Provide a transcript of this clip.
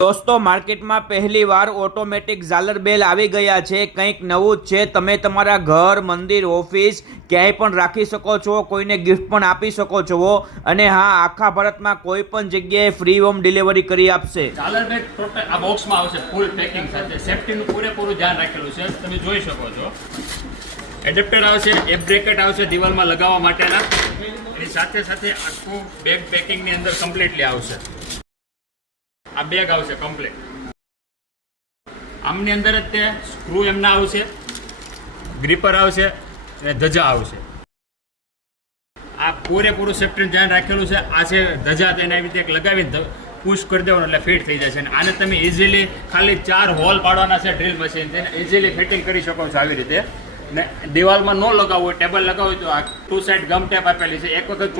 દોસ્તો માર્કેટમાં પહેલીવાર ઓટોમેટિક ઝાલર બેલ આવી ગયા છે। કંઈક નવું જ છે। તમે તમારા ઘર, મંદિર, ઓફિસ ક્યાંય પણ રાખી શકો છો, કોઈને ગિફ્ટ પણ આપી શકો છો અને હા, આખા ભારતમાં કોઈ પણ જગ્યાએ ફ્રી હોમ ડિલિવરી કરી આપશે। ઝાલર બેગ ટોટલ આ બોક્સમાં આવશે ફૂલ પેકિંગ સાથે, સેફટીનું પૂરેપૂરું ધ્યાન રાખેલું છે, તમે જોઈ શકો છો। એડેપ્ટર આવશે, એપ બ્રેકેટ આવશે દિવાલમાં લગાવવા માટેના, એની સાથે સાથે આખું બેગ પેકિંગની અંદર કમ્પ્લીટલી આવશે। આ બેગ આવશે કમ્પ્લીટ, આમની અંદર જ તે સ્ક્રૂ એમના આવશે, ગ્રીપર આવશે અને ધજા આવશે। આ પૂરેપૂરું સેફ્ટીનું ધ્યાન રાખેલું છે। આ છે ધજા, તેને આવી રીતે લગાવીને પુશ કરી દેવાનું એટલે ફિટ થઈ જશે। અને આને તમે ઇઝીલી ખાલી 4 હોલ પાડવાના છે ડ્રીલ મશીન, તેને ઇઝીલી ફિટિંગ કરી શકો છો આવી રીતે। ને દિવાલમાં ન લગાવવું હોય, ટેબલ લગાવવું હોય તો આ 2 સાઈડ ગમ ટેપ આપેલી છે, એક વખત